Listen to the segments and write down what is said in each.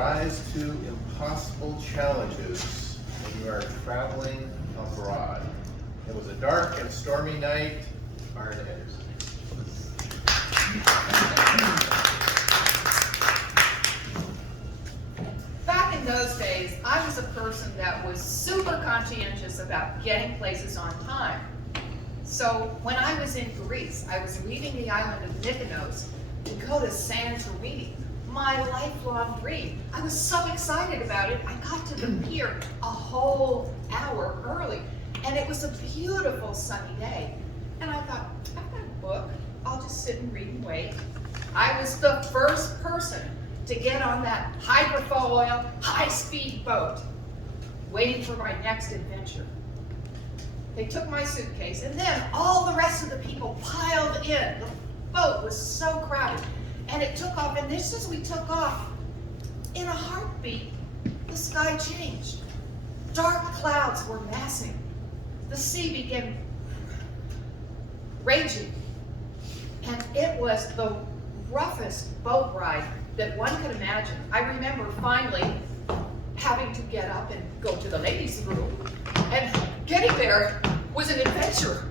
Rise to impossible challenges when you are traveling abroad. It was a dark and stormy night. Arn Anderson. Back in those days, I was a person that was super conscientious about getting places on time. So when I was in Greece, I was leaving the island of Mykonos to go to Santorini, my lifelong dream. I was so excited about it, I got to the pier a whole hour early. And it was a beautiful sunny day. And I thought, I've got a book, I'll just sit and read and wait. I was the first person to get on that hydrofoil, high-speed boat, waiting for my next adventure. They took my suitcase, and then all the rest of the people piled in. The boat was so crowded, and it took off, and just as we took off, in a heartbeat, the sky changed. Dark clouds were massing. The sea began raging, and it was the roughest boat ride that one could imagine. I remember finally having to get up and go to the ladies' room, and getting there was an adventure.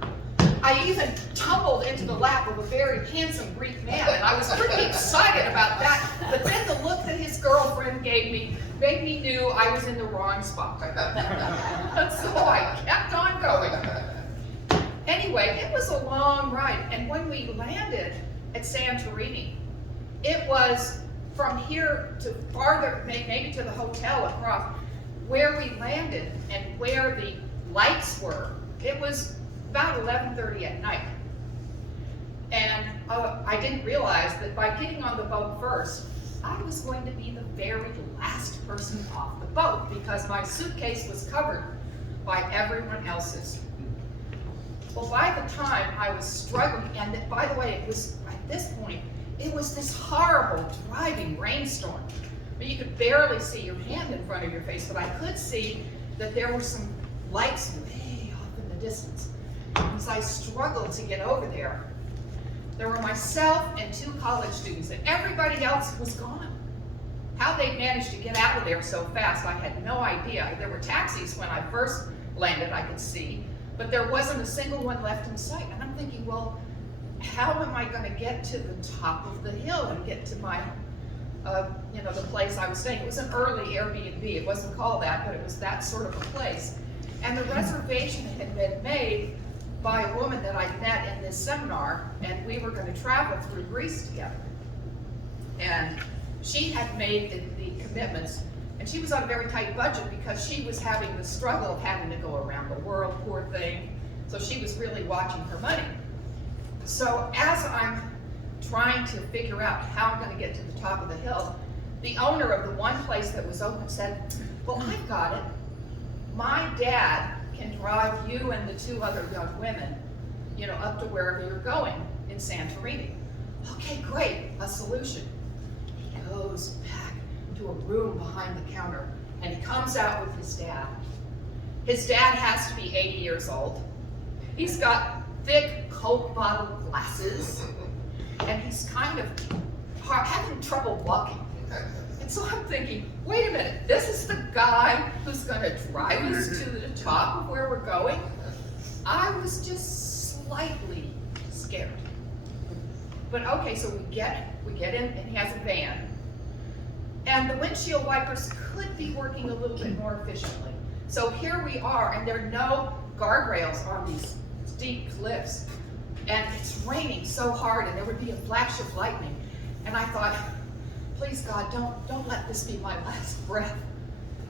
I even tumbled into the lap of a very handsome Greek man, and I was pretty excited about that. But then the look that his girlfriend gave me made me knew I was in the wrong spot. So I kept on going. Anyway, it was a long ride, and when we landed at Santorini, it was from here to farther, maybe to the hotel across, where we landed and where the lights were. It was about 11:30 at night. And I didn't realize that by getting on the boat first, I was going to be the very last person off the boat because my suitcase was covered by everyone else's. Well, by the time I was struggling, and by the way, it was at this point, it was this horrible driving rainstorm. I mean, you could barely see your hand in front of your face, but I could see that there were some lights way off in the distance. As I struggled to get over there, there were myself and 2 college students, and everybody else was gone. How they managed to get out of there so fast, I had no idea. There were taxis when I first landed, I could see, but there wasn't a single one left in sight. And I'm thinking, well, how am I going to get to the top of the hill and get to my, the place I was staying? It was an early Airbnb. It wasn't called that, but it was that sort of a place. And the reservation had been made by a woman that I met in this seminar, and we were going to travel through Greece together. And she had made the commitments, and she was on a very tight budget because she was having the struggle of having to go around the world, poor thing. So she was really watching her money. So as I'm trying to figure out how I'm going to get to the top of the hill, the owner of the one place that was open said, well, I've got it. My dad can drive you and the 2 other young women, up to wherever you're going in Santorini. Okay, great, a solution. He goes back to a room behind the counter, and he comes out with his dad. His dad has to be 80 years old. He's got thick Coke bottle glasses, and he's kind of having trouble walking. And so I'm thinking, wait a minute, this is the guy who's going to drive us to the top of where we're going? I was just slightly scared. But okay, so we get in, and he has a van. And the windshield wipers could be working a little bit more efficiently. So here we are, and there are no guardrails on these steep cliffs. And it's raining so hard, and there would be a flash of lightning. And I thought, please God, don't let this be my last breath.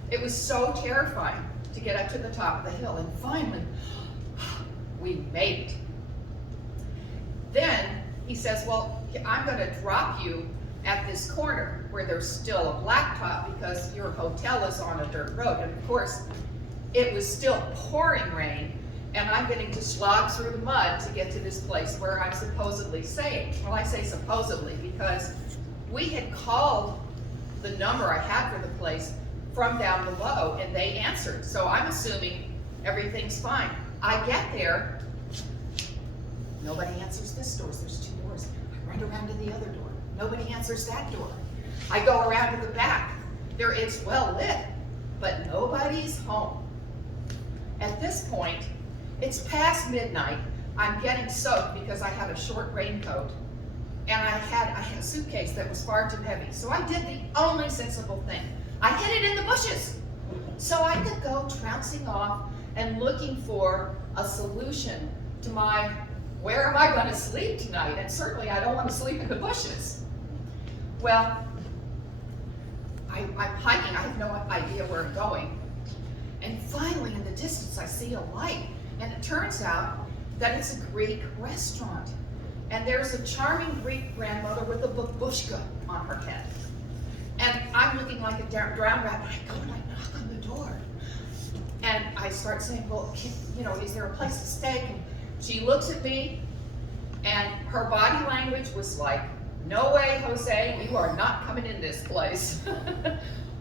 It was so terrifying to get up to the top of the hill, and finally, we made it. Then he says, well, I'm going to drop you at this corner where there's still a blacktop because your hotel is on a dirt road. And of course, it was still pouring rain, and I'm getting to slog through the mud to get to this place where I'm supposedly staying. Well, I say supposedly because we had called the number I had for the place from down below, and they answered. So I'm assuming everything's fine. I get there, nobody answers this door. There's 2 doors. I run around to the other door. Nobody answers that door. I go around to the back. It's well lit, but nobody's home. At this point, it's past midnight. I'm getting soaked because I had a short raincoat, and I had a suitcase that was far too heavy. So I did the only sensible thing. I hid it in the bushes so I could go trouncing off and looking for a solution to my, where am I going to sleep tonight? And certainly I don't want to sleep in the bushes. Well, I'm hiking. I have no idea where I'm going. And finally, in the distance, I see a light. And it turns out that it's a Greek restaurant. And there's a charming Greek grandmother with a babushka on her head. And I'm looking like a drowned rat, and I go and I knock on the door. And I start saying, well, is there a place to stay? And she looks at me, and her body language was like, no way, Jose, you are not coming in this place.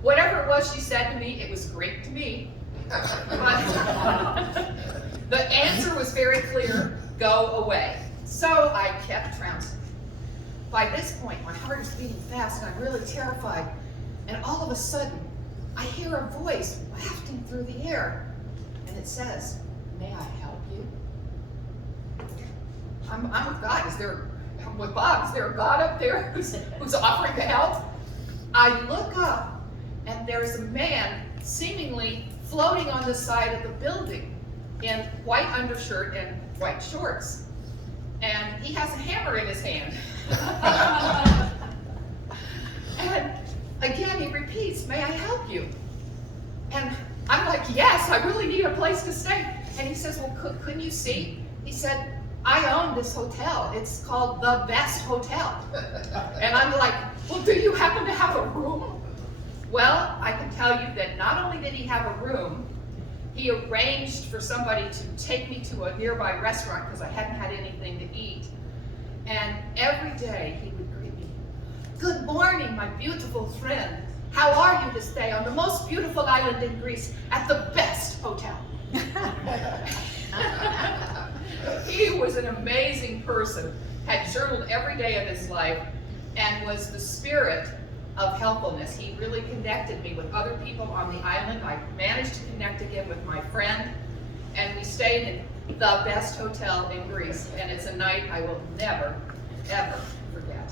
Whatever it was she said to me, it was Greek to me. But the answer was very clear, go away. So I kept trouncing. By this point, my heart is beating fast, and I'm really terrified. And all of a sudden, I hear a voice wafting through the air, and it says, may I help you? I'm with God. With Bob, is there a God up there who's offering to help? I look up, and there's a man seemingly floating on the side of the building in white undershirt and white shorts. And he has a hammer in his hand. And again, he repeats, may I help you? And I'm like, yes, I really need a place to stay. And he says, well, couldn't you see? He said, I own this hotel. It's called The Best Hotel. And I'm like, well, do you happen to have a room? Well, I can tell you that not only did he have a room, he arranged for somebody to take me to a nearby restaurant because I hadn't had anything to eat. And every day he would greet me, good morning, my beautiful friend. How are you this day on the most beautiful island in Greece at the best hotel? He was an amazing person, had journaled every day of his life, and was the spirit of helpfulness. He really connected me with other people on the island. I managed to connect again with my friend, and we stayed in the best hotel in Greece, and it's a night I will never, ever forget.